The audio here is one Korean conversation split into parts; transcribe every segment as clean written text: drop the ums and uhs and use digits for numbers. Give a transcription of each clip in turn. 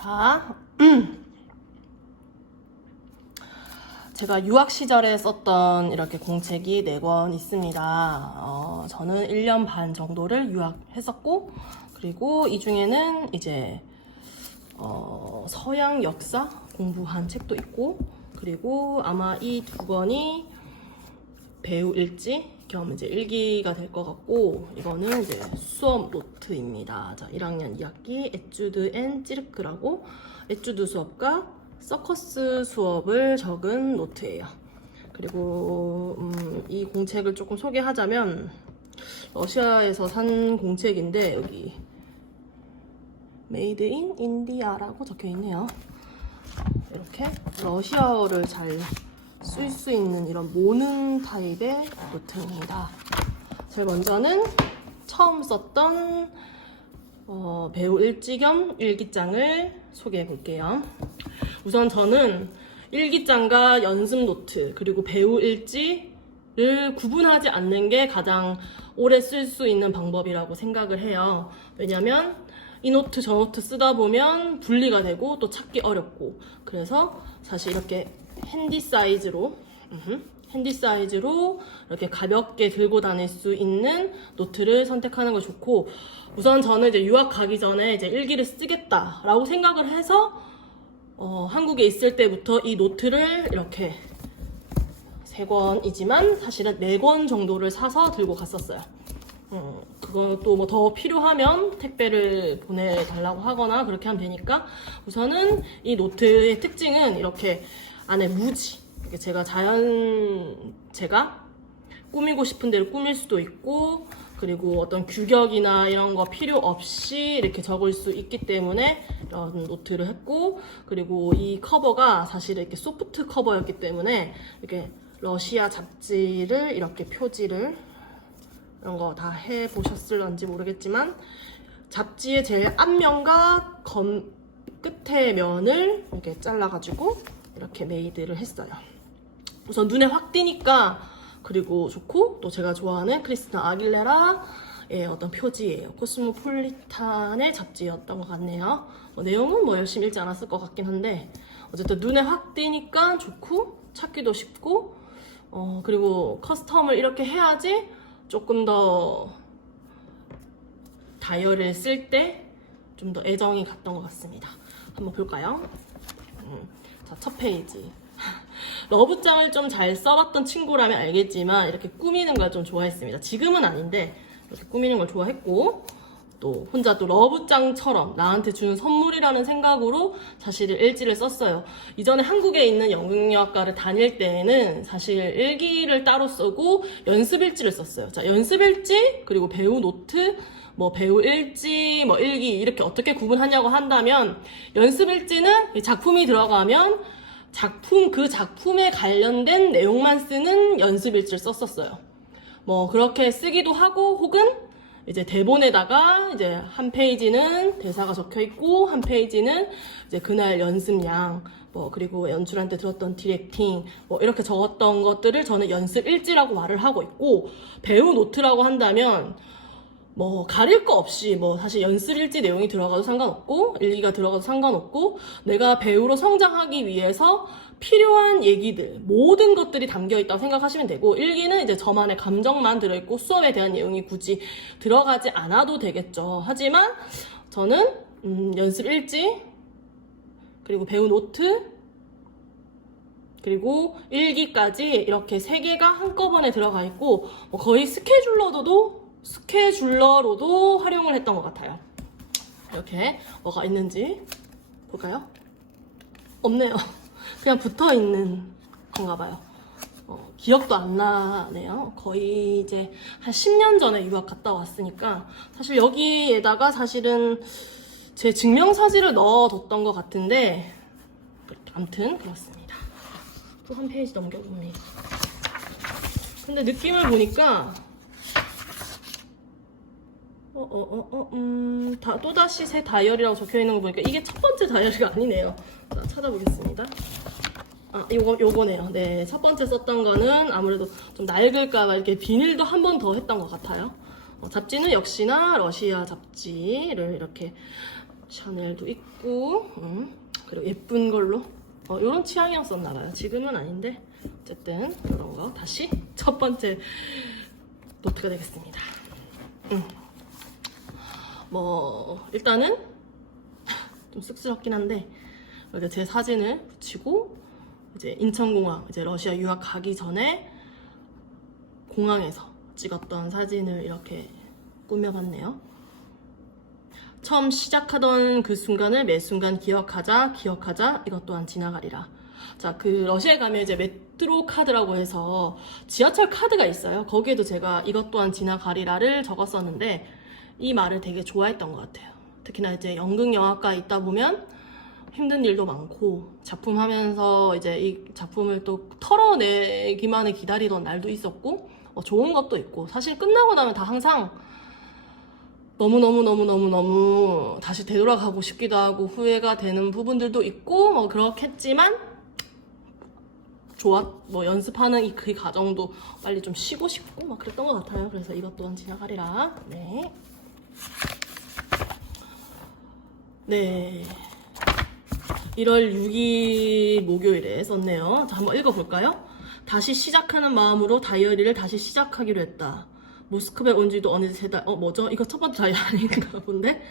자, 제가 유학 시절에 썼던 이렇게 공책이 4권 있습니다. 저는 1년 반 정도를 유학했었고, 그리고 이 중에는 이제 서양 역사 공부한 책도 있고, 그리고 아마 이 2권이 배우 일지 겸 이제 일기가 될 것 같고, 이거는 이제 수업 노트입니다. 자, 1학년 2학기 에튜드 앤 찌르크라고 에튜드 수업과 서커스 수업을 적은 노트예요. 그리고 이 공책을 조금 소개하자면, 러시아에서 산 공책인데 여기 메이드 인 인디아라고 적혀 있네요. 이렇게 러시아어를 잘 쓸 수 있는 이런 모는 타입의 노트입니다. 제일 먼저는 처음 썼던 배우 일지 겸 일기장을 소개해 볼게요. 우선 저는 일기장과 연습 노트 그리고 배우 일지를 구분하지 않는 게 가장 오래 쓸 수 있는 방법이라고 생각을 해요. 왜냐면 이 노트 저 노트 쓰다 보면 분리가 되고 또 찾기 어렵고, 그래서 사실 이렇게 핸디 사이즈로 이렇게 가볍게 들고 다닐 수 있는 노트를 선택하는 거 좋고, 우선 저는 이제 유학 가기 전에 이제 일기를 쓰겠다라고 생각을 해서 한국에 있을 때부터 이 노트를 이렇게 3권이지만 사실은 4권 정도를 사서 들고 갔었어요. 그것도 뭐 더 필요하면 택배를 보내달라고 하거나 그렇게 하면 되니까, 우선은 이 노트의 특징은 이렇게 안에 무지, 제가 꾸미고 싶은 대로 꾸밀 수도 있고, 그리고 어떤 규격이나 이런 거 필요 없이 이렇게 적을 수 있기 때문에 이런 노트를 했고, 그리고 이 커버가 사실 이렇게 소프트 커버였기 때문에 이렇게 러시아 잡지를 이렇게 표지를 이런 거 다 해보셨을런지 모르겠지만, 잡지의 제일 앞면과 끝의 면을 이렇게 잘라가지고 이렇게 메이드를 했어요. 우선 눈에 확 띄니까 그리고 좋고, 또 제가 좋아하는 크리스티나 아길레라의 어떤 표지예요. 코스모폴리탄의 잡지였던 것 같네요. 내용은 뭐 열심히 읽지 않았을 것 같긴 한데, 어쨌든 눈에 확 띄니까 좋고 찾기도 쉽고, 그리고 커스텀을 이렇게 해야지 조금 더 다이어리를 쓸 때 좀 더 애정이 갔던 것 같습니다. 한번 볼까요? 자, 첫 페이지. 러브장을 좀 잘 써봤던 친구라면 알겠지만 이렇게 꾸미는 걸 좀 좋아했습니다. 지금은 아닌데 이렇게 꾸미는 걸 좋아했고, 또 혼자 또 러브장처럼 나한테 주는 선물이라는 생각으로 사실 일지를 썼어요. 이전에 한국에 있는 영국영화과를 다닐 때에는 사실 일기를 따로 쓰고 연습 일지를 썼어요. 자, 연습 일지 그리고 배우 노트, 뭐 배우 일지, 뭐 일기, 이렇게 어떻게 구분하냐고 한다면, 연습 일지는 작품이 들어가면 그 작품에 관련된 내용만 쓰는 연습 일지를 썼었어요. 뭐 그렇게 쓰기도 하고, 혹은 이제 대본에다가 이제 한 페이지는 대사가 적혀 있고 한 페이지는 이제 그날 연습량, 뭐 그리고 연출한테 들었던 디렉팅, 뭐 이렇게 적었던 것들을 저는 연습 일지라고 말을 하고 있고, 배우 노트라고 한다면 뭐 가릴 거 없이 뭐 사실 연습 일지 내용이 들어가도 상관없고 일기가 들어가도 상관없고, 내가 배우로 성장하기 위해서 필요한 얘기들, 모든 것들이 담겨 있다고 생각하시면 되고, 일기는 이제 저만의 감정만 들어있고 수업에 대한 내용이 굳이 들어가지 않아도 되겠죠. 하지만 저는 연습 일지 그리고 배우 노트 그리고 일기까지 이렇게 3개가 한꺼번에 들어가 있고, 거의 스케줄러로도 활용을 했던 것 같아요. 이렇게 뭐가 있는지 볼까요? 없네요. 그냥 붙어 있는 건가 봐요. 기억도 안 나네요. 거의 이제 한 10년 전에 유학 갔다 왔으니까, 사실 여기에다가 사실은 제 증명사진을 넣어뒀던 것 같은데, 아무튼 그렇습니다. 또 한 페이지 넘겨봅니다. 근데 느낌을 보니까 또다시 새 다이어리라고 적혀있는 거 보니까 이게 첫 번째 다이어리가 아니네요. 자, 찾아보겠습니다. 요거네요. 네, 첫 번째 썼던 거는 아무래도 좀 낡을까봐 이렇게 비닐도 한 번 더 했던 것 같아요. 잡지는 역시나 러시아 잡지를 이렇게 샤넬도 있고, 그리고 예쁜 걸로 이런 취향이었었나봐요. 지금은 아닌데 어쨌든 이런 거 다시 첫 번째 노트가 되겠습니다. 뭐 일단은 좀 쑥스럽긴 한데 이렇게 제 사진을 붙이고 이제 인천공항 이제 러시아 유학 가기 전에 공항에서 찍었던 사진을 이렇게 꾸며봤네요. 처음 시작하던 그 순간을 매 순간 기억하자, 기억하자, 이것 또한 지나가리라. 자, 그 러시아에 가면 이제 메트로 카드라고 해서 지하철 카드가 있어요. 거기에도 제가 이것 또한 지나가리라를 적었었는데 이 말을 되게 좋아했던 것 같아요. 특히나 이제 연극영화과에 있다 보면 힘든 일도 많고 작품하면서 이제 이 작품을 또 털어내기만을 기다리던 날도 있었고 좋은 것도 있고 사실 끝나고 나면 다 항상 너무 다시 되돌아가고 싶기도 하고 후회가 되는 부분들도 있고 그렇겠지만 연습하는 그 과정도 빨리 좀 쉬고 싶고 막 그랬던 것 같아요. 그래서 이것 또한 지나가리라. 네. 1월 6일 목요일에 썼네요. 자, 한번 읽어볼까요? 다시 시작하는 마음으로 다이어리를 다시 시작하기로 했다. 모스크바에 온 지도 어느새 3달, 뭐죠? 이거 첫 번째 다이어리인가 본데?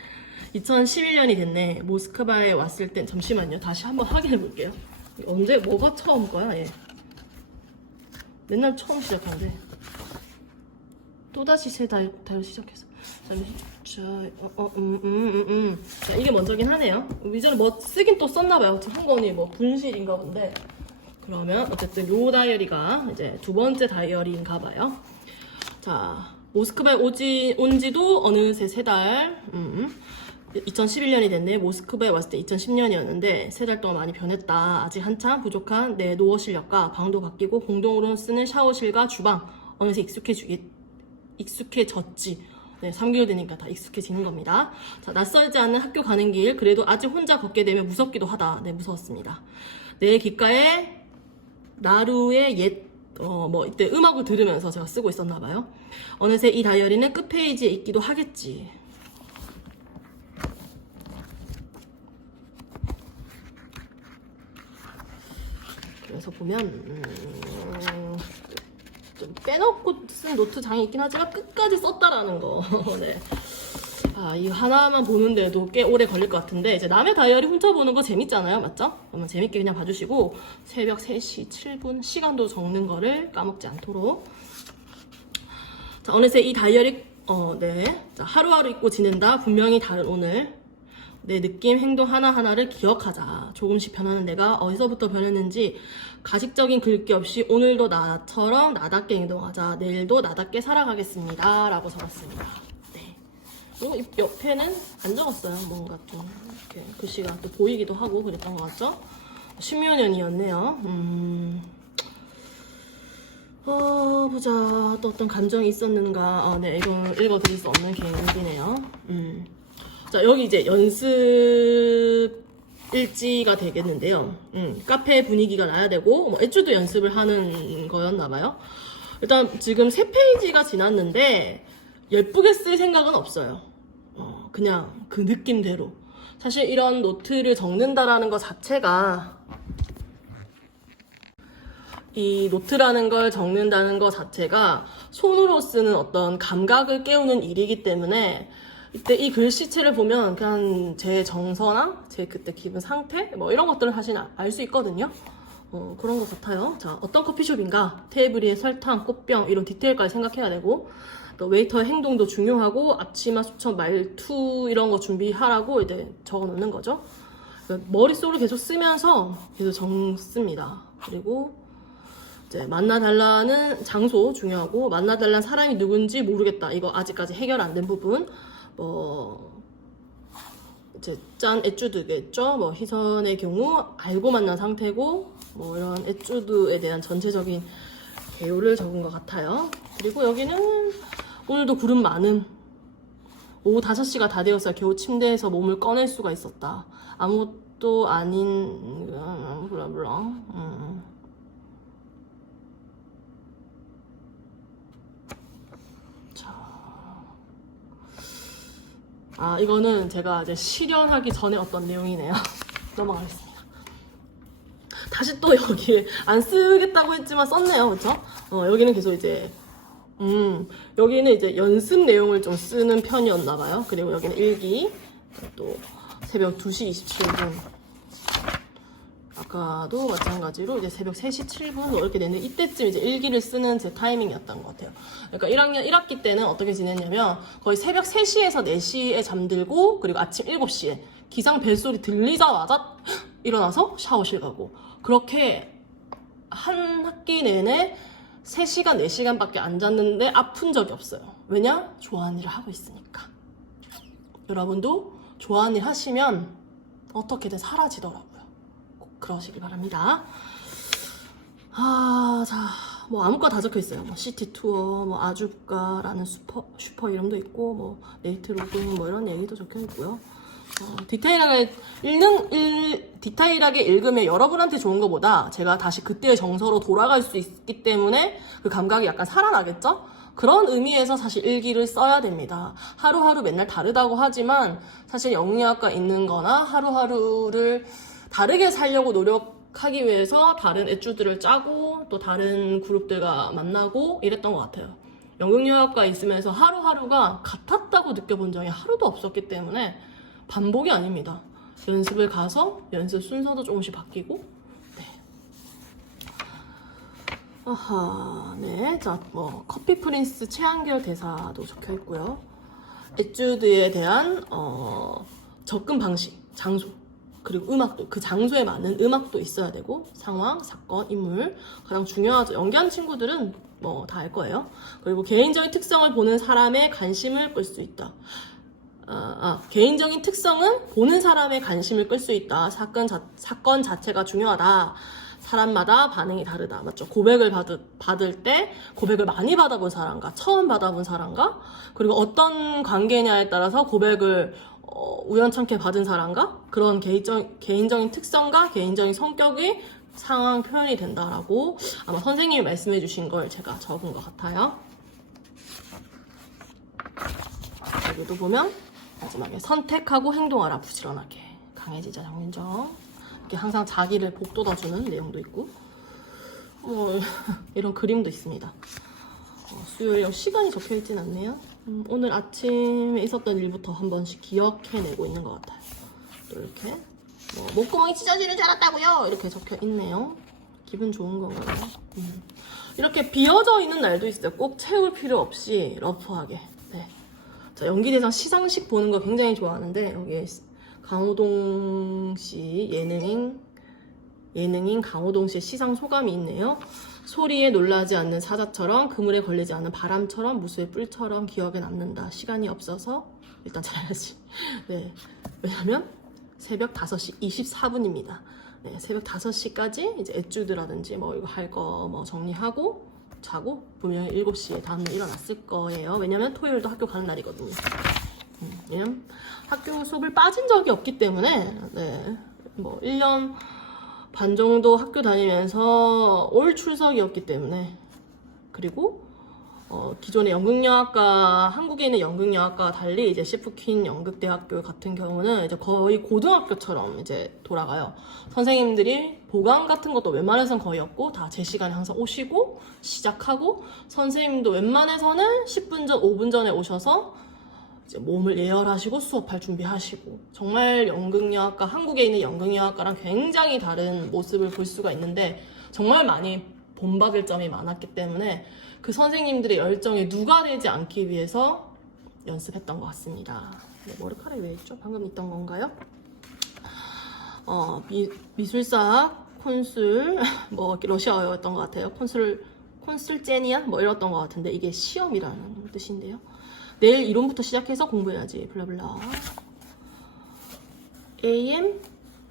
2011년이 됐네. 모스크바에 왔을 땐, 잠시만요. 다시 한번 확인해 볼게요. 언제, 뭐가 처음 거야, 얘? 맨날 처음 시작하는데. 또다시 새 다이어리 시작했어. 자, 이게 먼저긴 하네요. 이전에 뭐 쓰긴 또 썼나봐요. 한 권이 뭐 분실인가 본데. 그러면 어쨌든 요 다이어리가 이제 두 번째 다이어리인가봐요. 자, 모스크바에 온 지도 어느새 3달. 2011년이 됐네. 모스크바에 왔을 때 2010년이었는데 3달 동안 많이 변했다. 아직 한참 부족한 내 노어 실력과 방도 바뀌고 공동으로 쓰는 샤워실과 주방 어느새 익숙해졌지. 네, 3개월 되니까 다 익숙해지는 겁니다. 자, 낯설지 않은 학교 가는 길 그래도 아직 혼자 걷게 되면 무섭기도 하다. 네, 무서웠습니다. 내 귓가에 나루의 이때 음악을 들으면서 제가 쓰고 있었나봐요. 어느새 이 다이어리는 끝페이지에 있기도 하겠지. 그래서 보면 좀 빼놓고 쓴 노트 장이 있긴 하지만 끝까지 썼다라는 거. 네. 이 하나만 보는데도 꽤 오래 걸릴 것 같은데 이제 남의 다이어리 훔쳐보는 거 재밌잖아요, 맞죠? 그러면 재밌게 그냥 봐주시고 새벽 3시 7분 시간도 적는 거를 까먹지 않도록. 자, 어느새 이 다이어리 자, 하루하루 잊고 지낸다. 분명히 다른 오늘. 내 느낌, 행동 하나하나를 기억하자. 조금씩 변하는 내가 어디서부터 변했는지 가식적인 글귀 없이 오늘도 나처럼 나답게 행동하자. 내일도 나답게 살아가겠습니다. 라고 적었습니다. 네. 그리고 옆에는 안 적었어요. 뭔가 좀 이렇게 글씨가 또 보이기도 하고 그랬던 것 같죠? 10여 년이었네요. 보자. 또 어떤 감정이 있었는가. 네, 이건 읽어드릴 수 없는 개인기네요. 자, 여기 이제 연습 일지가 되겠는데요. 카페 분위기가 나야 되고, 애초도 연습을 하는 거였나봐요. 일단 지금 3페이지가 지났는데, 예쁘게 쓸 생각은 없어요. 그냥 그 느낌대로. 사실 이런 노트를 적는다라는 것 자체가, 이 노트라는 걸 적는다는 것 자체가 손으로 쓰는 어떤 감각을 깨우는 일이기 때문에 이때 이 글씨체를 보면 그냥 제 정서나 제 그때 기분 상태 뭐 이런 것들을 사실 알 수 있거든요. 그런 것 같아요. 자, 어떤 커피숍인가? 테이블 위에 설탕, 꽃병 이런 디테일까지 생각해야 되고 또 웨이터의 행동도 중요하고 앞치마, 수첩, 말투 이런 거 준비하라고 이제 적어 놓는 거죠. 머릿속으로 계속 쓰면서 계속 적습니다. 그리고 이제 만나달라는 장소 중요하고 만나달라는 사람이 누군지 모르겠다. 이거 아직까지 해결 안 된 부분. 이제 짠 에쭈드겠죠. 희선의 경우 알고 만난 상태고 이런 에쭈드에 대한 전체적인 개요를 적은 것 같아요. 그리고 여기는 오늘도 구름 많음. 오후 5시가 다 되었어야 겨우 침대에서 몸을 꺼낼 수가 있었다. 아무것도 아닌 블라블라. 아, 이거는 제가 이제 실현하기 전에 어떤 내용이네요. 넘어가겠습니다. 다시 또 여기에 안 쓰겠다고 했지만 썼네요. 그쵸? 여기는 계속 이제 여기는 이제 연습 내용을 좀 쓰는 편이었나봐요. 그리고 여기는 일기, 또 새벽 2시 27분, 아까도 마찬가지로 이제 새벽 3시 7분 이렇게 되는데, 이때쯤 이제 일기를 쓰는 제 타이밍이었던 것 같아요. 그러니까 1학년 1학기 때는 어떻게 지냈냐면 거의 새벽 3시에서 4시에 잠들고, 그리고 아침 7시에 기상 벨소리 들리자마자 일어나서 샤워실 가고, 그렇게 한 학기 내내 3시간, 4시간밖에 안 잤는데 아픈 적이 없어요. 왜냐? 좋아하는 일을 하고 있으니까. 여러분도 좋아하는 일 하시면 어떻게든 사라지더라고요. 꼭 그러시길 바랍니다. 자, 뭐 아무거나 다 적혀 있어요. 뭐 시티 투어, 뭐 아주가라는 슈퍼 이름도 있고, 뭐 네이트 로그 뭐 이런 얘기도 적혀 있고요. 디테일하게 읽으면 여러분한테 좋은 것보다 제가 다시 그때의 정서로 돌아갈 수 있기 때문에 그 감각이 약간 살아나겠죠? 그런 의미에서 사실 일기를 써야 됩니다. 하루하루 맨날 다르다고 하지만 사실 영문학과 있는 거나 하루하루를 다르게 살려고 노력하기 위해서 다른 애주들을 짜고 또 다른 그룹들과 만나고 이랬던 것 같아요. 연극영화과 있으면서 하루하루가 같았다고 느껴본 적이 하루도 없었기 때문에 반복이 아닙니다. 연습을 가서 연습 순서도 조금씩 바뀌고, 네. 네. 자, 뭐 커피 프린스 최한결 대사도 적혀 있고요. 에tude에 대한 접근 방식, 장소, 그리고 음악도, 그 장소에 맞는 음악도 있어야 되고, 상황, 사건, 인물, 가장 중요하죠. 연기하는 친구들은 뭐 다 알 거예요. 그리고 개인적인 특성을 보는 사람의 관심을 끌 수 있다. 개인적인 특성은 보는 사람의 관심을 끌 수 있다. 사건 자체가 중요하다. 사람마다 반응이 다르다. 맞죠? 고백을 받을 때 고백을 많이 받아본 사람과 처음 받아본 사람과, 그리고 어떤 관계냐에 따라서 고백을 우연찮게 받은 사람과, 그런 개인적인 특성과 개인적인 성격이 상황 표현이 된다라고 아마 선생님이 말씀해 주신 걸 제가 적은 것 같아요. 여기도 보면 마지막에 선택하고 행동하라, 부지런하게. 강해지자 장윤정. 이렇게 항상 자기를 복돋아주는 내용도 있고, 이런 그림도 있습니다. 수요일 시간이 적혀있진 않네요. 오늘 아침에 있었던 일부터 한 번씩 기억해내고 있는 것 같아요. 또 이렇게 목구멍이 찢어지는 줄 알았다고요, 이렇게 적혀있네요. 기분 좋은 건가요? 이렇게 비어져 있는 날도 있어요. 꼭 채울 필요 없이 러프하게. 네. 자, 연기대상 시상식 보는 거 굉장히 좋아하는데, 여기에 강호동 씨 예능인 강호동 씨의 시상 소감이 있네요. 소리에 놀라지 않는 사자처럼, 그물에 걸리지 않는 바람처럼, 무수의 뿔처럼 기억에 남는다. 시간이 없어서 일단 자야지. 네. 왜냐면 새벽 5시 24분입니다. 네, 새벽 5시까지 이제 에tude라든지 뭐 이거 할 거 뭐 정리하고 자고 분명히 7시에 다음날 일어났을 거예요. 왜냐면 토요일도 학교 가는 날이거든요. 왜냐면 학교 수업을 빠진 적이 없기 때문에, 네, 뭐 1년 반 정도 학교 다니면서 올 출석이었기 때문에, 그리고 기존의 연극영화과, 한국에 있는 연극영화과와 달리 이제 시프퀸 연극대학교 같은 경우는 이제 거의 고등학교처럼 이제 돌아가요. 선생님들이 보강 같은 것도 웬만해서는 거의 없고, 다 제 시간에 항상 오시고 시작하고, 선생님도 웬만해서는 10분 전, 5분 전에 오셔서 이제 몸을 예열하시고 수업할 준비하시고, 정말 연극영화과, 한국에 있는 연극영화과랑 굉장히 다른 모습을 볼 수가 있는데, 정말 많이 본받을 점이 많았기 때문에 그 선생님들의 열정에 누가 되지 않기 위해서 연습했던 것 같습니다. 네, 머리카락이 왜 있죠? 방금 있던 건가요? 미술사 콘술, 뭐 러시아어였던 것 같아요. 콘술제니아 뭐 이랬던 것 같은데, 이게 시험이라는 뜻인데요. 내일 이론부터 시작해서 공부해야지. 블라블라. AM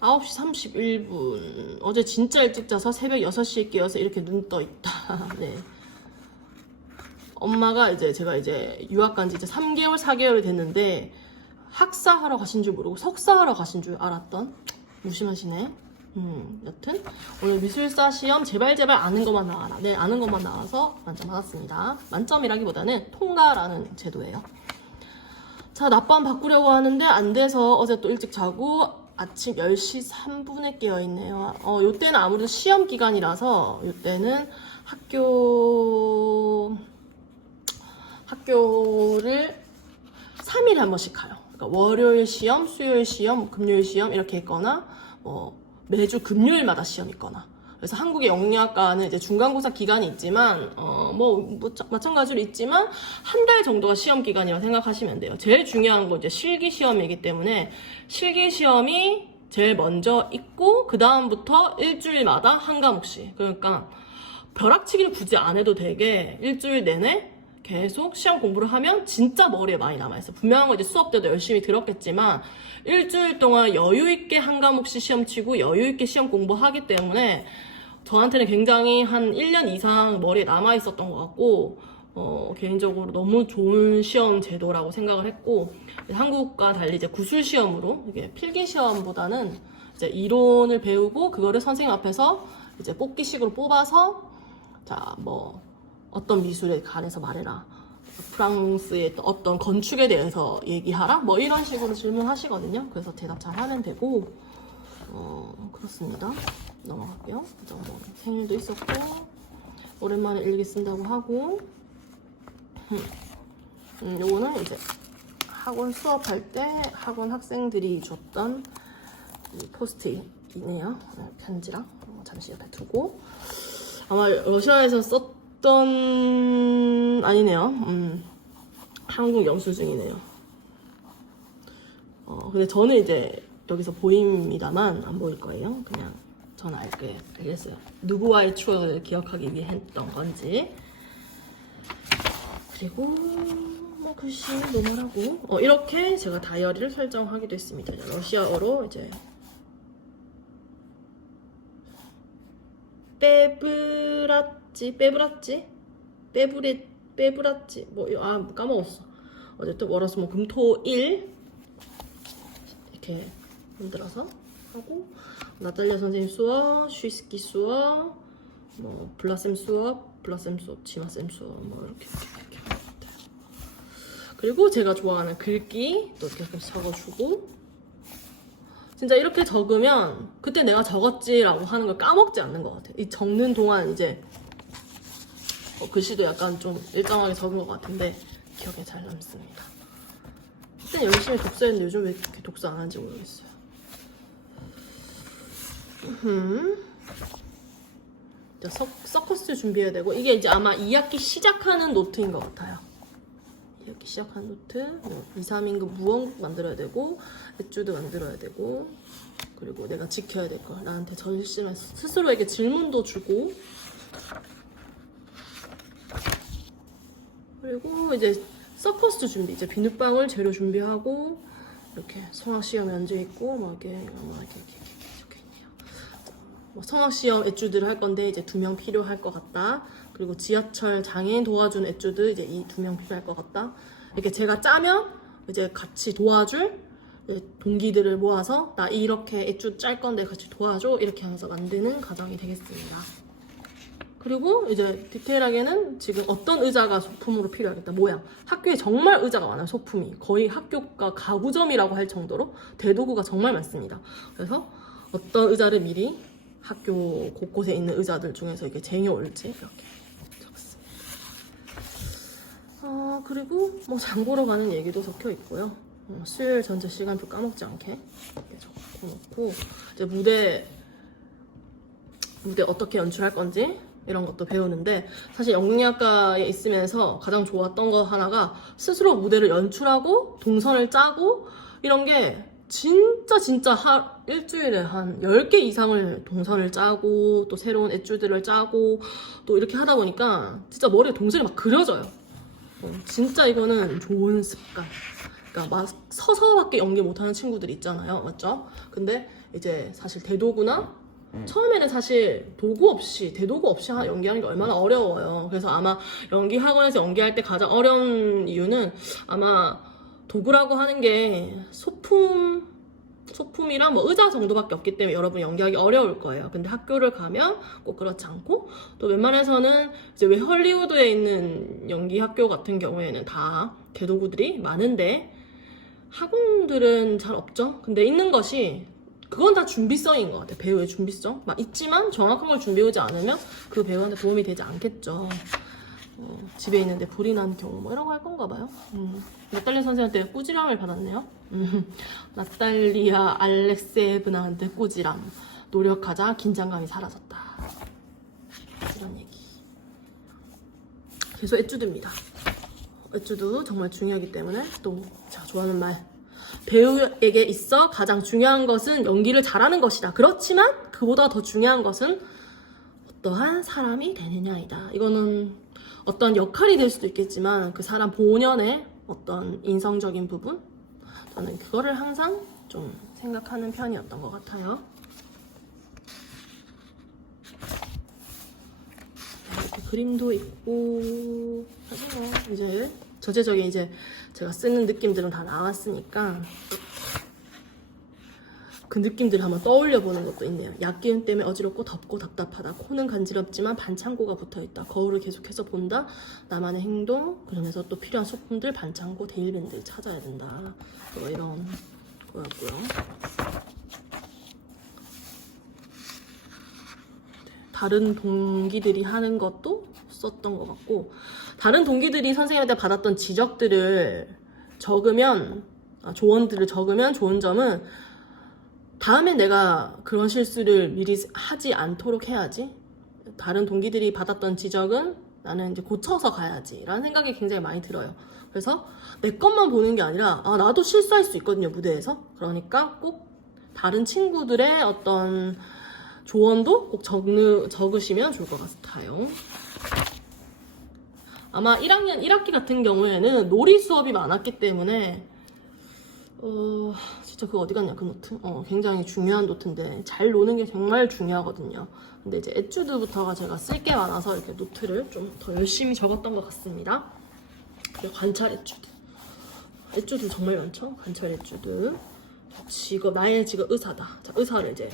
9시 31분. 어제 진짜 일찍 자서 새벽 6시에 깨어서 이렇게 눈 떠 있다. 네. 엄마가 제가 유학 간 지 이제 3개월, 4개월이 됐는데, 학사하러 가신 줄 모르고 석사하러 가신 줄 알았던, 무심하시네. 여튼 오늘 미술사 시험 제발 아는 것만 나와라. 네, 아는 것만 나와서 만점 받았습니다. 만점이라기보다는 통과라는 제도예요. 자, 낮밤 바꾸려고 하는데 안 돼서 어제 또 일찍 자고 아침 10시 3분에 깨어있네요. 요때는 아무래도 시험 기간이라서 요때는 학교를 3일에 한 번씩 가요. 그러니까 월요일 시험, 수요일 시험, 금요일 시험 이렇게 있거나 뭐 매주 금요일마다 시험 있거나. 그래서 한국의 영리학과는 이제 중간고사 기간이 있지만 마찬가지로 있지만 한 달 정도가 시험 기간이라고 생각하시면 돼요. 제일 중요한 건 이제 실기 시험이기 때문에 실기 시험이 제일 먼저 있고 그 다음부터 일주일마다 한 과목씩. 그러니까 벼락치기를 굳이 안 해도 되게 일주일 내내 계속 시험 공부를 하면 진짜 머리에 많이 남아있어. 분명한 건 이제 수업 때도 열심히 들었겠지만 일주일 동안 여유있게 한 과목씩 시험 치고 여유있게 시험 공부하기 때문에 저한테는 굉장히 한 1년 이상 머리에 남아있었던 것 같고 개인적으로 너무 좋은 시험 제도라고 생각을 했고 한국과 달리 이제 구술 시험으로 이게 필기 시험보다는 이제 이론을 배우고 그거를 선생님 앞에서 이제 뽑기식으로 뽑아서 자 뭐 어떤 미술에 관해서 말해라. 프랑스의 어떤 건축에 대해서 얘기하라. 뭐 이런 식으로 질문하시거든요. 그래서 대답 잘 하면 되고, 그렇습니다. 넘어갈게요. 뭐 생일도 있었고, 오랜만에 일기 쓴다고 하고, 요거는 이제 학원 수업할 때 학원 학생들이 줬던 이 포스트잇이네요. 편지랑 잠시 옆에 두고, 아마 러시아에서 썼던 아니네요. 한국 영수증이네요. 근데 저는 이제 여기서 보입니다만 안 보일 거예요. 그냥 저는 알겠어요. 누구와의 추억을 기억하기 위해 했던 건지. 그리고 뭐 글씨 노멀하고 이렇게 제가 다이어리를 설정하기도 했습니다. 러시아어로 이제 빼브라찌 까먹었어. 어쨌든 월화수목 금토일 이렇게 만들어서 하고 나탈리아 선생님 수업, 쉬스키 수업, 뭐 블라셈 수업, 치마셈 수업 뭐 이렇게 하는 것 같아요. 그리고 제가 좋아하는 글귀 또 이렇게 적어주고. 진짜 이렇게 적으면 그때 내가 적었지라고 하는 걸 까먹지 않는 것 같아요. 이 적는 동안 이제 글씨도 약간 좀 일정하게 적은 것 같은데 기억에 잘 남습니다. 그때 열심히 독서했는데 요즘 왜 이렇게 독서 안 하는지 모르겠어요. 서커스 준비해야 되고 이게 이제 아마 2학기 시작하는 노트인 것 같아요. 2학기 시작하는 노트 2, 3인급 무언국 만들어야 되고 에튜드 만들어야 되고 그리고 내가 지켜야 될 거 나한테 절실해서 스스로에게 질문도 주고 그리고 이제 서커스 준비 이제 비눗방울 재료 준비하고 이렇게 성악시험 연재있고 막 이렇게 적혀있네요. 뭐 성악시험 에튜드를 할 건데 이제 2명 필요할 것 같다. 그리고 지하철 장애인 도와주는 에튜드 이제 이 2명 필요할 것 같다. 이렇게 제가 짜면 이제 같이 도와줄 동기들을 모아서 나 이렇게 에튜드 짤 건데 같이 도와줘 이렇게 하면서 만드는 과정이 되겠습니다. 그리고 이제 디테일하게는 지금 어떤 의자가 소품으로 필요하겠다. 모양. 학교에 정말 의자가 많아요. 소품이. 거의 학교가 가구점이라고 할 정도로 대도구가 정말 많습니다. 그래서 어떤 의자를 미리 학교 곳곳에 있는 의자들 중에서 이게 쟁여올지 이렇게 적습니다. 그리고 뭐 장보러 가는 얘기도 적혀 있고요. 수요일 전체 시간표 까먹지 않게 이렇게 적어놓고 이제 무대 어떻게 연출할 건지 이런 것도 배우는데 사실 연극영화과에 있으면서 가장 좋았던 거 하나가 스스로 무대를 연출하고 동선을 짜고 이런 게 진짜 일주일에 한 10개 이상을 동선을 짜고 또 새로운 에튜드를 짜고 또 이렇게 하다 보니까 진짜 머리에 동선이 막 그려져요. 진짜 이거는 좋은 습관. 그러니까 막 서서밖에 연기 못하는 친구들 있잖아요. 맞죠? 근데 이제 사실 대도구나 처음에는 사실 대도구 없이 연기하는 게 얼마나 어려워요. 그래서 아마 연기 학원에서 연기할 때 가장 어려운 이유는 아마 도구라고 하는 게 소품이랑 뭐 의자 정도밖에 없기 때문에 여러분 연기하기 어려울 거예요. 근데 학교를 가면 꼭 그렇지 않고 또 웬만해서는 이제 왜 헐리우드에 있는 연기 학교 같은 경우에는 다 대도구들이 많은데 학원들은 잘 없죠. 근데 있는 것이 그건 다 준비성인 것 같아요. 배우의 준비성 막 있지만 정확한 걸 준비해오지 않으면 그 배우한테 도움이 되지 않겠죠. 집에 있는데 불이 난 경우 뭐 이런 거 할 건가 봐요. 나탈리 선생한테 꾸지람을 받았네요. 나탈리아 알렉세예브나한테 꾸지람. 노력하자 긴장감이 사라졌다. 이런 얘기. 그래서 에tude입니다. 에tude 정말 중요하기 때문에 또 제가 좋아하는 말. 배우에게 있어 가장 중요한 것은 연기를 잘하는 것이다. 그렇지만 그보다 더 중요한 것은 어떠한 사람이 되느냐이다. 이거는 어떤 역할이 될 수도 있겠지만 그 사람 본연의 어떤 인성적인 부분? 저는 그거를 항상 좀 생각하는 편이었던 것 같아요. 이렇게 그림도 있고 사실 뭐 이제 전체적인 이제 제가 쓰는 느낌들은 다 나왔으니까 그 느낌들을 한번 떠올려 보는 것도 있네요. 약기운 때문에 어지럽고 덥고 답답하다. 코는 간지럽지만 반창고가 붙어있다. 거울을 계속해서 본다. 나만의 행동. 그러면서 또 필요한 소품들, 반창고, 데일밴드 찾아야 된다. 뭐 이런 거였고요. 다른 동기들이 하는 것도 썼던 것 같고, 다른 동기들이 선생님한테 받았던 지적들을 적으면, 조언들을 적으면 좋은 점은 다음에 내가 그런 실수를 미리 하지 않도록 해야지. 다른 동기들이 받았던 지적은 나는 이제 고쳐서 가야지 라는 생각이 굉장히 많이 들어요. 그래서 내 것만 보는 게 아니라 나도 실수할 수 있거든요, 무대에서. 그러니까 꼭 다른 친구들의 어떤 조언도 꼭 적으시면 좋을 것 같아요. 아마 1학년 1학기 같은 경우에는 놀이 수업이 많았기 때문에 진짜 그거 어디 갔냐, 그 노트? 굉장히 중요한 노트인데 잘 노는 게 정말 중요하거든요. 근데 이제 에tude부터가 제가 쓸 게 많아서 이렇게 노트를 좀 더 열심히 적었던 것 같습니다. 그리고 관찰 에tude. 에tude 정말 많죠? 관찰 에tude. 직업, 나의 직업 의사다. 자, 의사를 이제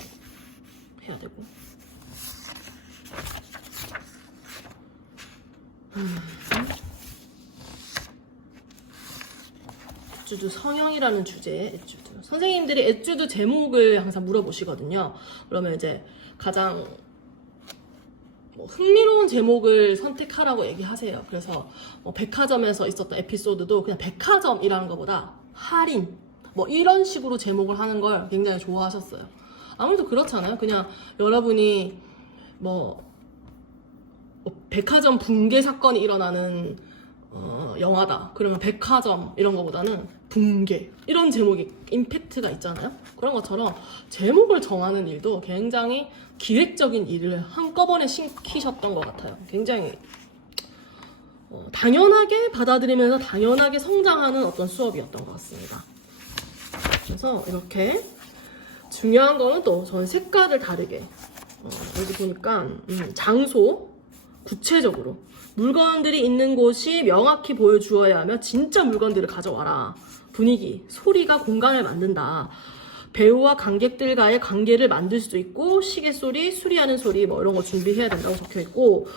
해야 되고. 에tude 성형이라는 주제의 에tude. 선생님들이 에tude 제목을 항상 물어보시거든요. 그러면 이제 가장 흥미로운 제목을 선택하라고 얘기하세요. 그래서 백화점에서 있었던 에피소드도 그냥 백화점이라는 것보다 할인 뭐 이런 식으로 제목을 하는 걸 굉장히 좋아하셨어요. 아무래도 그렇잖아요. 그냥 여러분이 백화점 붕괴 사건이 일어나는 영화다. 그러면 백화점 이런 거보다는 붕괴 이런 제목이 임팩트가 있잖아요. 그런 것처럼 제목을 정하는 일도 굉장히 기획적인 일을 한꺼번에 시키셨던 것 같아요. 굉장히 당연하게 받아들이면서 당연하게 성장하는 어떤 수업이었던 것 같습니다. 그래서 이렇게 중요한 거는 또 저는 색깔을 다르게 여기 보니까 장소 구체적으로 물건들이 있는 곳이 명확히 보여주어야 하며 진짜 물건들을 가져와라. 분위기, 소리가 공간을 만든다. 배우와 관객들과의 관계를 만들 수도 있고 시계 소리, 수리하는 소리 뭐 이런 거 준비해야 된다고 적혀있고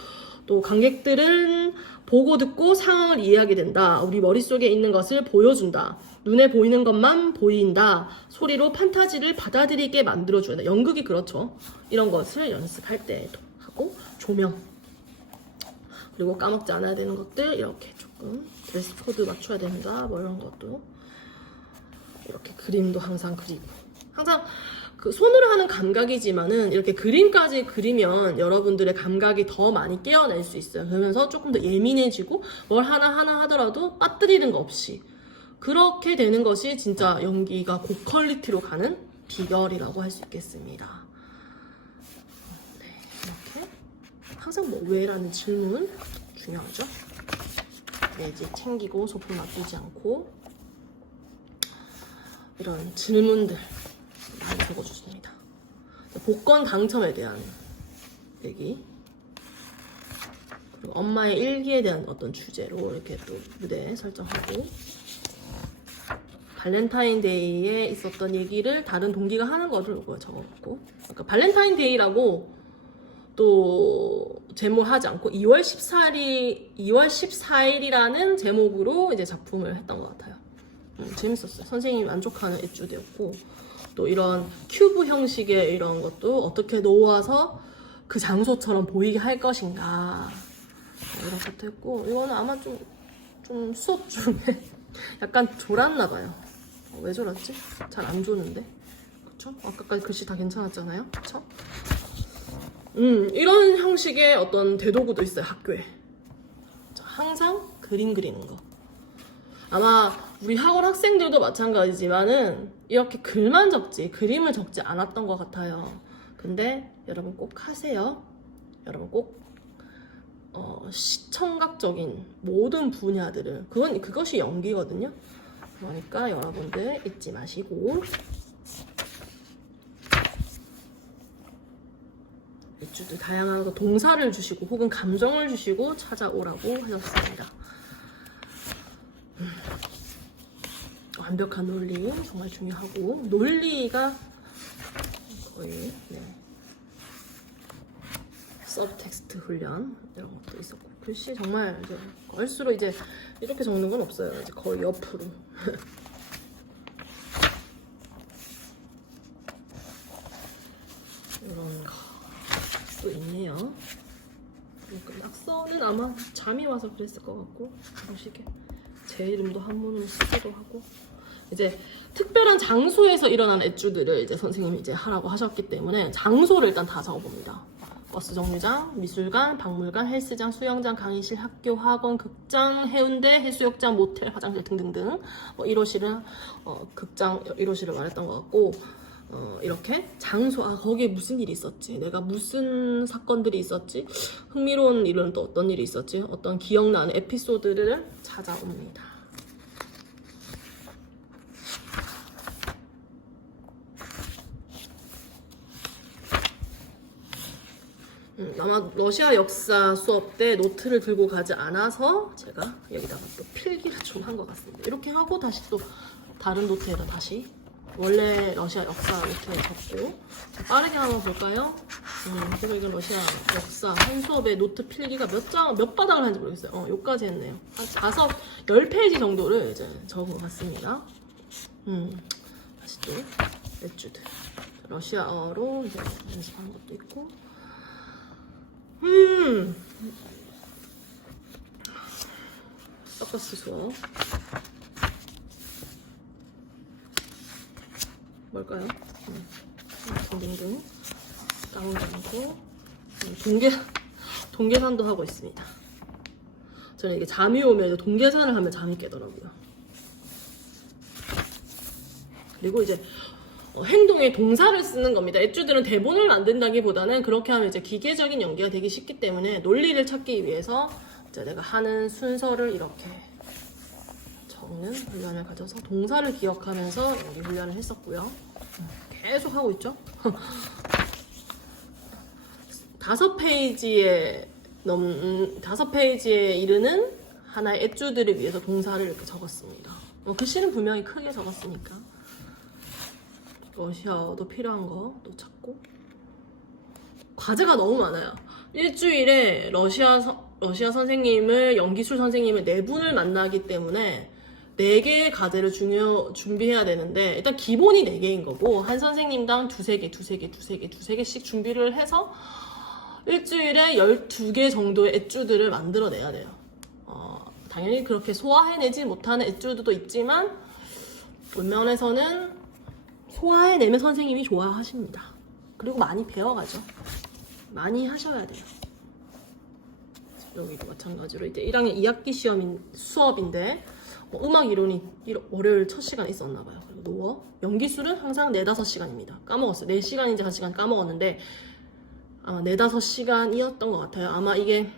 또 관객들은 보고 듣고 상황을 이해하게 된다. 우리 머릿속에 있는 것을 보여준다. 눈에 보이는 것만 보인다. 소리로 판타지를 받아들이게 만들어줘야 연극이 그렇죠. 이런 것을 연습할 때도 하고 조명 그리고 까먹지 않아야 되는 것들 이렇게 조금 드레스 코드 맞춰야 된다. 뭐 이런 것도 이렇게 그림도 항상 그리고 항상 그 손으로 하는 감각이지만은 이렇게 그림까지 그리면 여러분들의 감각이 더 많이 깨어날 수 있어요. 그러면서 조금 더 예민해지고 뭘 하나 하더라도 빠뜨리는 거 없이 그렇게 되는 것이 진짜 연기가 고퀄리티로 가는 비결이라고 할 수 있겠습니다. 네, 이렇게 항상 왜라는 질문 중요하죠. 네, 이제 챙기고 소품 놔두지 않고 이런 질문들 많이 적어주십니다. 복권 당첨에 대한 얘기 그리고 엄마의 일기에 대한 어떤 주제로 이렇게 또 무대 설정하고 발렌타인데이에 있었던 얘기를 다른 동기가 하는 거를 적었고 그러니까 발렌타인데이라고 또 제목을 하지 않고 2월 14일이라는 제목으로 이제 작품을 했던 것 같아요. 재밌었어요. 선생님이 만족하는 에튜드였고, 또 이런 큐브 형식의 이런 것도 어떻게 놓아서 그 장소처럼 보이게 할 것인가, 이런 것도 했고, 이거는 아마 좀 수업 중에 약간 졸았나 봐요. 왜 졸았지? 잘 안 조는데. 그쵸? 아까까지 글씨 다 괜찮았잖아요. 그쵸? 이런 형식의 어떤 대도구도 있어요, 학교에. 항상 그림 그리는 거. 아마 우리 학원 학생들도 마찬가지지만은 이렇게 글만 적지 그림을 적지 않았던 것 같아요. 근데 여러분 꼭 하세요. 여러분 꼭 시청각적인 모든 분야들을 그것이 연기거든요. 그러니까 여러분들 잊지 마시고 에튜드 다양한 동사를 주시고 혹은 감정을 주시고 찾아오라고 하셨습니다. 완벽한 논리 정말 중요하고, 논리가 거의 서브텍스트 훈련 이런 것도 있었고, 글씨 정말 이제 갈수록 이제 이렇게 적는 건 없어요. 이제 거의 옆으로. 이런 거 또 있네요. 그러니까 낙서는 아마 잠이 와서 그랬을 것 같고, 보시게 제 이름도 한문으로 쓰기도 하고, 이제 특별한 장소에서 일어난 에튜드를 이제 선생님이 이제 하라고 하셨기 때문에 장소를 일단 다 적어봅니다. 버스 정류장, 미술관, 박물관, 헬스장, 수영장, 강의실, 학교, 학원, 극장, 해운대, 해수욕장, 모텔, 화장실 등등등. 1호실은 극장 1호실을 말했던 것 같고, 이렇게 장소, 거기에 무슨 일이 있었지, 내가 무슨 사건들이 있었지, 흥미로운 일은 또 어떤 일이 있었지, 어떤 기억나는 에피소드를 찾아옵니다. 아마 러시아 역사 수업 때 노트를 들고 가지 않아서 제가 여기다가 또 필기를 좀 한 것 같습니다. 이렇게 하고 다시 또 다른 노트에다 다시 원래 러시아 역사 노트에 적고, 빠르게 한번 볼까요? 그리고 이건 러시아 역사 한 수업에 노트 필기가 몇 바닥을 하는지 모르겠어요. 여기까지 했네요. 한 10페이지 정도를 이제 적은 것 같습니다. 다시 또 에튜드 러시아어로 이제 연습하는 것도 있고, 서커스 수업 뭘까요? 등등등 까먹지 않고 동계산도 하고 있습니다. 저는 이게 잠이 오면 동계산을 하면 잠이 깨더라고요. 그리고 이제 행동에 동사를 쓰는 겁니다. 에튜드는 대본을 만든다기보다는 그렇게 하면 이제 기계적인 연기가 되기 쉽기 때문에 논리를 찾기 위해서 이제 내가 하는 순서를 이렇게 적는 훈련을 가져서 동사를 기억하면서 연기 훈련을 했었고요. 계속 하고 있죠. 5페이지에 이르는 하나의 에튜드를 위해서 동사를 이렇게 적었습니다. 글씨는 분명히 크게 적었으니까. 러시아어도 필요한 거 또 찾고, 과제가 너무 많아요. 일주일에 러시아 선생님을, 연기술 선생님을 4분을 만나기 때문에 4개의 과제를 준비해야 되는데, 일단 기본이 4개인 거고, 한 선생님당 2-3개씩 준비를 해서 일주일에 12개 정도의 에튜드를 만들어내야 돼요. 당연히 그렇게 소화해내지 못하는 에튜드도 있지만, 원면에서는 소화해내면 선생님이 좋아하십니다. 그리고 많이 배워가죠. 많이 하셔야 돼요. 여기도 마찬가지로 이제 1학년 2학기 수업인데, 음악 이론이 월요일 첫 시간에 있었나봐요. 그리고 노어, 연기술은 항상 4-5시간입니다. 까먹었어요. 4시간인지 5시간 까먹었는데 아마 4-5시간이었던 것 같아요. 아마 이게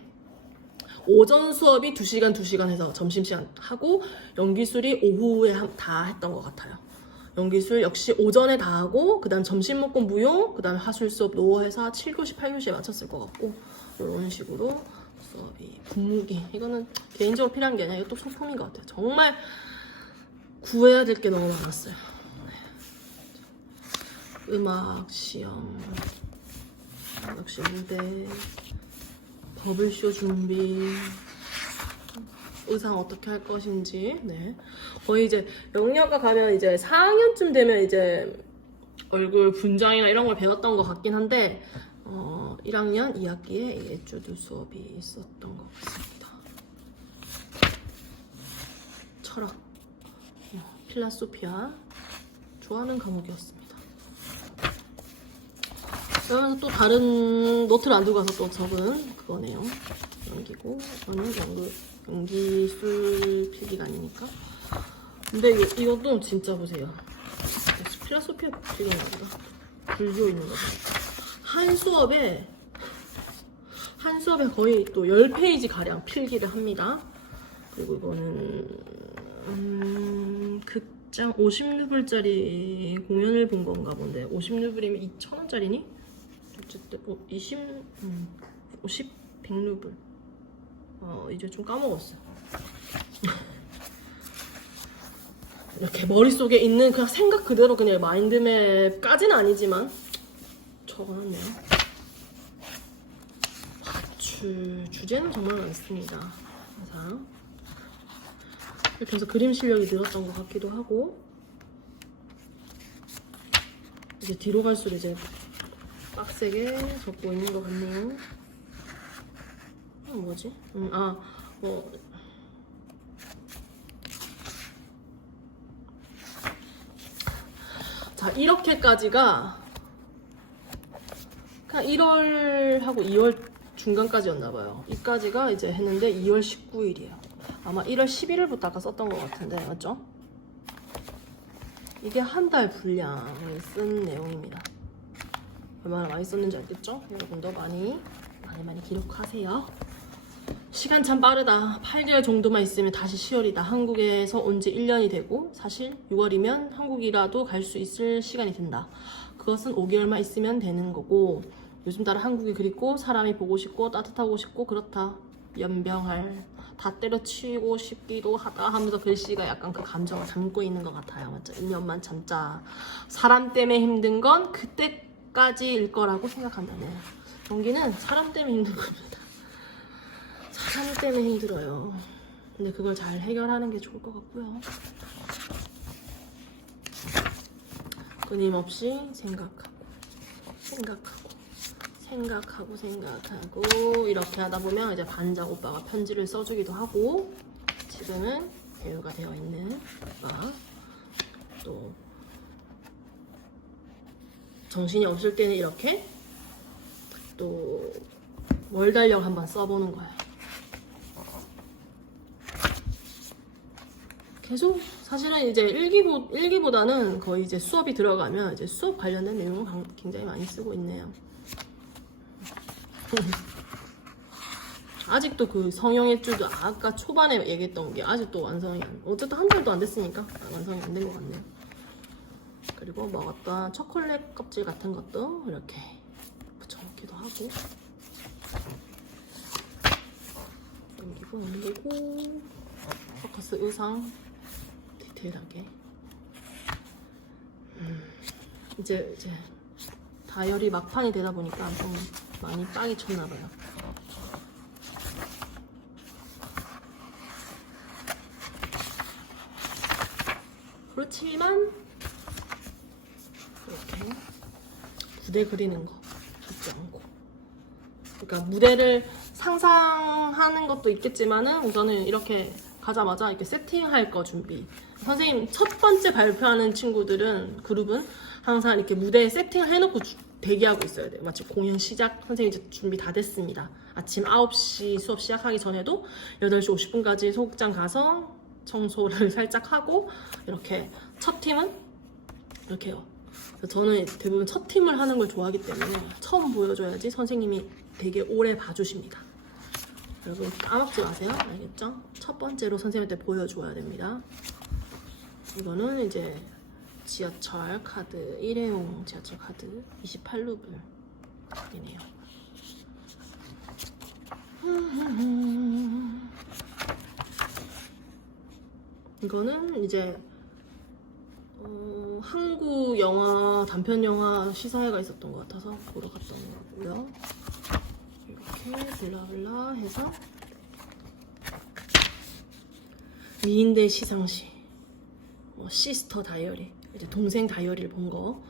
오전 수업이 2시간 해서 점심시간 하고, 연기술이 오후에 다 했던 것 같아요. 연기술 역시 오전에 다 하고, 그 다음 점심 먹고 무용, 그 다음에 하술 수업 노어해서 7교시, 8교시에 마쳤을 것 같고, 이런 식으로 수업이. 분무기, 이거는 개인적으로 필요한 게 아니라 이거 또 소품인 것 같아요. 정말 구해야 될 게 너무 많았어요. 음악 시험, 역시 무대, 버블쇼 준비, 의상 어떻게 할 것인지. 네. 거의 이제 영양가 가면 이제 4학년쯤 되면 이제 얼굴 분장이나 이런 걸 배웠던 것 같긴 한데 1학년 2학기에 에뛰드 수업이 있었던 것 같습니다. 철학, 필라소피아 좋아하는 과목이었습니다. 그러면서 또 다른 노트를 안 들고 가서 또 적은 그거네요. 연기고 이거는 연기술 필기가 아니니까. 근데 이것도 진짜 보세요. 필라소피아 필기인가 보다. 불교 있는 거 보다. 한 수업에 거의 또 10페이지 가량 필기를 합니다. 그리고 이거는 극장 50루블짜리 공연을 본 건가 본데 50루블이면 2,000원짜리니? 어쨌든 50, 100루블. 이제 좀 까먹었어. 이렇게 머릿속에 있는 그냥 생각 그대로 그냥 마인드맵까지는 아니지만 적어놨네요. 주제는 정말 많습니다. 항상 이렇게 해서 그림 실력이 늘었던 것 같기도 하고, 이제 뒤로 갈수록 이제 빡세게 적고 있는 것 같네요. 뭐지? 자, 이렇게까지가 그냥 1월하고 2월 중간까지였나봐요. 이까지가 이제 했는데 2월 19일이에요. 아마 1월 11일부터 아까 썼던 것 같은데, 맞죠? 이게 한 달 분량을 쓴 내용입니다. 얼마나 많이 썼는지 알겠죠? 여러분도 많이 기록하세요. 시간 참 빠르다. 8개월 정도만 있으면 다시 10월이다. 한국에서 온 지 1년이 되고, 사실 6월이면 한국이라도 갈 수 있을 시간이 된다. 그것은 5개월만 있으면 되는 거고, 요즘 따라 한국이 그립고 사람이 보고 싶고 따뜻하고 싶고 그렇다. 연병할 다 때려치우고 싶기도 하다 하면서 글씨가 약간 그 감정을 담고 있는 것 같아요. 맞죠? 1년만 참자. 사람 때문에 힘든 건 그때까지일 거라고 생각한다네. 연기는 사람 때문에 힘든 겁니다. 사람 때문에 힘들어요. 근데 그걸 잘 해결하는 게 좋을 것 같고요. 끊임없이 생각하고 이렇게 하다 보면 이제 반장 오빠가 편지를 써주기도 하고, 지금은 배우가 되어 있는 오빠, 또 정신이 없을 때는 이렇게 또 월달력 한번 써보는 거예요. 계속 사실은 이제 일기보다는 거의 이제 수업이 들어가면 이제 수업 관련된 내용을 굉장히 많이 쓰고 있네요. 아직도 그 성형의 줄도 아까 초반에 얘기했던 게 아직도 완성이 어쨌든 한 달도 안 됐으니까 완성이 안 된 것 같네요. 그리고 먹었던 초콜릿 껍질 같은 것도 이렇게 붙여놓기도 하고, 옮기고 포커스 의상 디테일하게. 이제 다이어리 막판이 되다 보니까 좀 많이 빵이 쳤나봐요. 그렇지만 이렇게 무대 그리는 거 죽지 않고, 그러니까 무대를 상상하는 것도 있겠지만은 우선은 이렇게 가자마자 이렇게 세팅할 거 준비. 선생님 첫 번째 발표하는 친구들은, 그룹은 항상 이렇게 무대에 세팅을 해놓고 대기하고 있어야 돼요. 마치 공연 시작, 선생님 이제 준비 다 됐습니다. 아침 9시 수업 시작하기 전에도 8시 50분까지 소극장 가서 청소를 살짝 하고, 이렇게 첫 팀은 이렇게 해요. 저는 대부분 첫 팀을 하는 걸 좋아하기 때문에 처음 보여줘야지 선생님이 되게 오래 봐주십니다. 여러분 까먹지 마세요. 알겠죠? 첫 번째로 선생님한테 보여줘야 됩니다. 이거는 이제 지하철 카드, 일회용 지하철 카드 28루블이네요. 이거는 이제 한국 영화, 단편 영화 시사회가 있었던 것 같아서 보러 갔던 거고요. 이렇게 블라블라 해서 미인대 시상시, 뭐 시스터 다이어리, 이제 동생 다이어리를 본 거, 뭐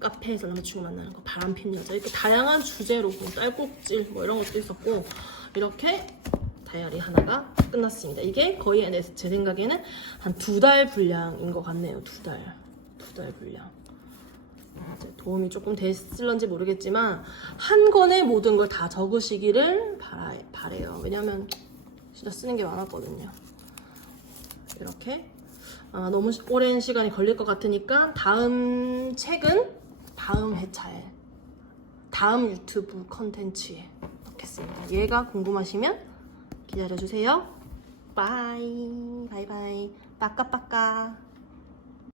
카페에서 남자친구 만나는 거, 바람핀 여자, 이렇게 다양한 주제로 뭐 딸꾹질 뭐 이런 것도 있었고, 이렇게 다이어리 하나가 끝났습니다. 이게 거의 제 생각에는 한 2달 분량인 것 같네요. 2달 분량. 이제 도움이 조금 됐을런지 모르겠지만 한 권에 모든 걸 다 적으시기를 바래요. 왜냐면 진짜 쓰는 게 많았거든요. 이렇게 너무 오랜 시간이 걸릴 것 같으니까 다음 책은 다음 회차에, 다음 유튜브 컨텐츠에 넣겠습니다. 얘가 궁금하시면 기다려주세요. 바이바이, 빠까빠까.